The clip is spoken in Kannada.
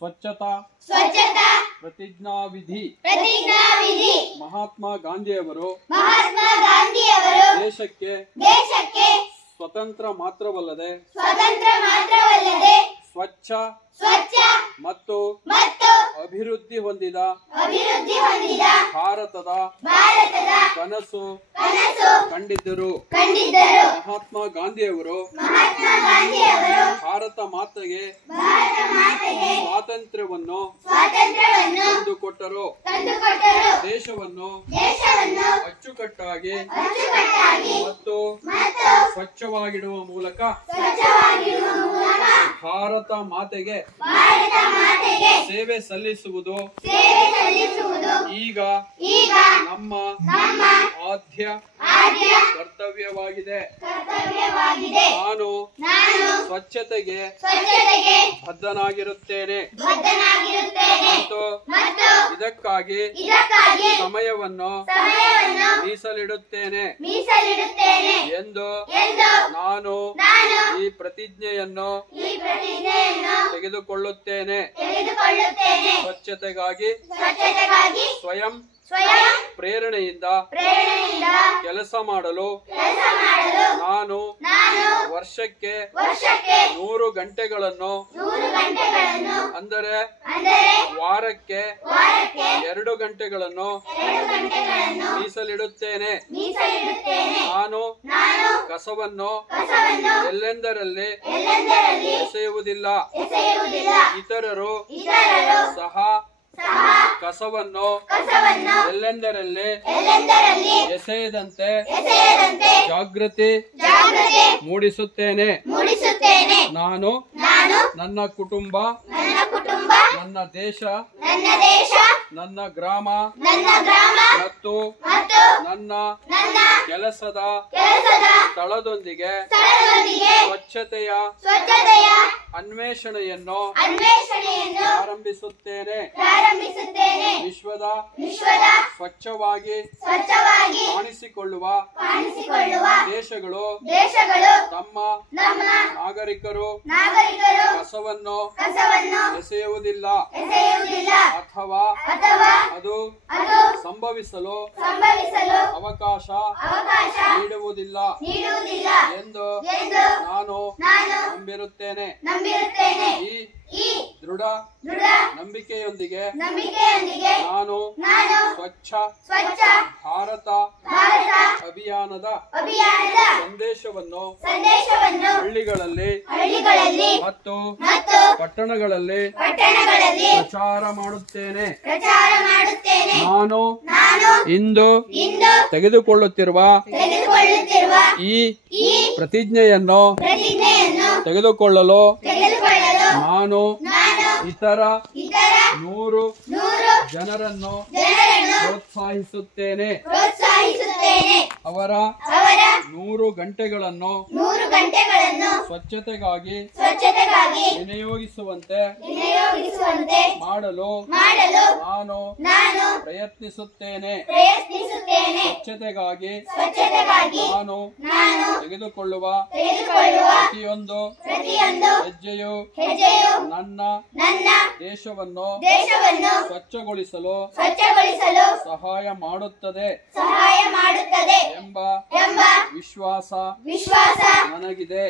ಸ್ವಚ್ಛತಾ ಪ್ರತಿಜ್ಞಾವಿಧಿ ಮಹಾತ್ಮ ಗಾಂಧಿಯವರು ದೇಶಕ್ಕೆ ಸ್ವತಂತ್ರ ಮಾತ್ರವಲ್ಲದೆ ಸ್ವಚ್ಛ ಮತ್ತು ಅಭಿವೃದ್ಧಿ ಹೊಂದಿದ ಭಾರತದ ಕನಸು ಕಂಡಿದ್ದರು. ಮಹಾತ್ಮ ಗಾಂಧಿಯವರು ಭಾರತ ಮಾತೆಗೆ ಸ್ವಾತಂತ್ರ್ಯವನ್ನು ತಂದುಕೊಟ್ಟರು. ದೇಶವನ್ನು ಅಚ್ಚುಕಟ್ಟಾಗಿ ಮತ್ತು ಸ್ವಚ್ಛವಾಗಿಡುವ ಮೂಲಕ ಭಾರತ ಮಾತೆಗೆ ಸೇವೆ ಸಲ್ಲಿಸುವುದು ಈಗ ನಮ್ಮ ಆದ್ಯ ಕರ್ತವ್ಯವಾಗಿದೆ. ನಾನು ಸ್ವಚ್ಛತೆಗೆ ಬದ್ಧನಾಗಿರುತ್ತೇನೆ ಮತ್ತು ಇದಕ್ಕಾಗಿ ಸಮಯವನ್ನು ಮೀಸಲಿಡುತ್ತೇನೆ ಎಂದು ನಾನು ಈ ಪ್ರತಿಜ್ಞೆಯನ್ನು ತೆಗೆದುಕೊಳ್ಳುತ್ತೇನೆ. ಸ್ವಚ್ಛತೆಗಾಗಿ ಸ್ವಯಂ ಪ್ರೇರಣೆಯಿಂದ ಕೆಲಸ ಮಾಡಲು ನಾನು ವರ್ಷಕ್ಕೆ 100 ಗಂಟೆಗಳನ್ನು ಅಂದರೆ ವಾರಕ್ಕೆ 2 ಗಂಟೆಗಳನ್ನು ಮೀಸಲಿಡುತ್ತೇನೆ. ನಾನು ಕಸವನ್ನು ಎಲ್ಲೆಂದರಲ್ಲಿ ಎಸೆಯುವುದಿಲ್ಲ. ಇತರರು ಸಹ ಕಸವನ್ನು ಎಲ್ಲೆಂದರಲ್ಲಿ ಎಸೆಯದಂತೆ ಜಾಗೃತಿ ಮೂಡಿಸುತ್ತೇನೆ. ನಾನು ನನ್ನ ಕುಟುಂಬ, ನನ್ನ ದೇಶ, ನನ್ನ ಗ್ರಾಮ ಮತ್ತು ನನ್ನ ಕೆಲಸದ ಸ್ಥಳದೊಂದಿಗೆ ಸ್ವಚ್ಛತೆಯ ಅನ್ವೇಷಣೆಯನ್ನು ಪ್ರಾರಂಭಿಸುತ್ತೇನೆ. ವಿಶ್ವದ ಸ್ವಚ್ಛವಾಗಿ ಕಾಣಿಸಿಕೊಳ್ಳುವ ದೇಶಗಳು ತಮ್ಮ ನಾಗರಿಕರು ಕಸವನ್ನು ಎಸೆಯುವುದಿಲ್ಲ ಅಥವಾ ಅದು ಸಂಭವಿಸಲು ಅವಕಾಶ ನೀಡುವುದಿಲ್ಲ ಎಂದು ನಾನು ನಂಬಿರುತ್ತೇನೆ. ಈ ದೃಢ ನಂಬಿಕೆಯೊಂದಿಗೆ ನಾನು ಸ್ವಚ್ಛ ಭಾರತ ಅಭಿಯಾನದ ಸಂದೇಶವನ್ನು ಹಳ್ಳಿಗಳಲ್ಲಿ ಮತ್ತು ಪಟ್ಟಣಗಳಲ್ಲಿ ಪ್ರಚಾರ ಮಾಡುತ್ತೇನೆ. ನಾನು ಇಂದು ತೆಗೆದುಕೊಳ್ಳುತ್ತಿರುವ ಈ ಪ್ರತಿಜ್ಞೆಯನ್ನು ತೆಗೆದುಕೊಳ್ಳಲು ನಾನು ಇತರ 100 ಜನರನ್ನು ಪ್ರೋತ್ಸಾಹಿಸುತ್ತೇನೆ. ಅವರ 100 ಗಂಟೆಗಳನ್ನು ಸ್ವಚ್ಛತೆಗಾಗಿ ವಿನಿಯೋಗಿಸುವಂತೆ ಮಾಡಲು ನಾನು ಪ್ರಯತ್ನಿಸುತ್ತೇನೆ. ಸ್ವಚ್ಛತೆಗಾಗಿ ನಾನು ತೆಗೆದುಕೊಳ್ಳುವ ಪ್ರತಿಯೊಂದು ಹೆಜ್ಜೆಯು ನನ್ನ ದೇಶವನ್ನು ಸ್ವಚ್ಛಗೊಳಿಸಲು ಸಹಾಯ ಮಾಡುತ್ತದೆ ಎಂಬ ವಿಶ್ವಾಸ ನನಗಿದೆ.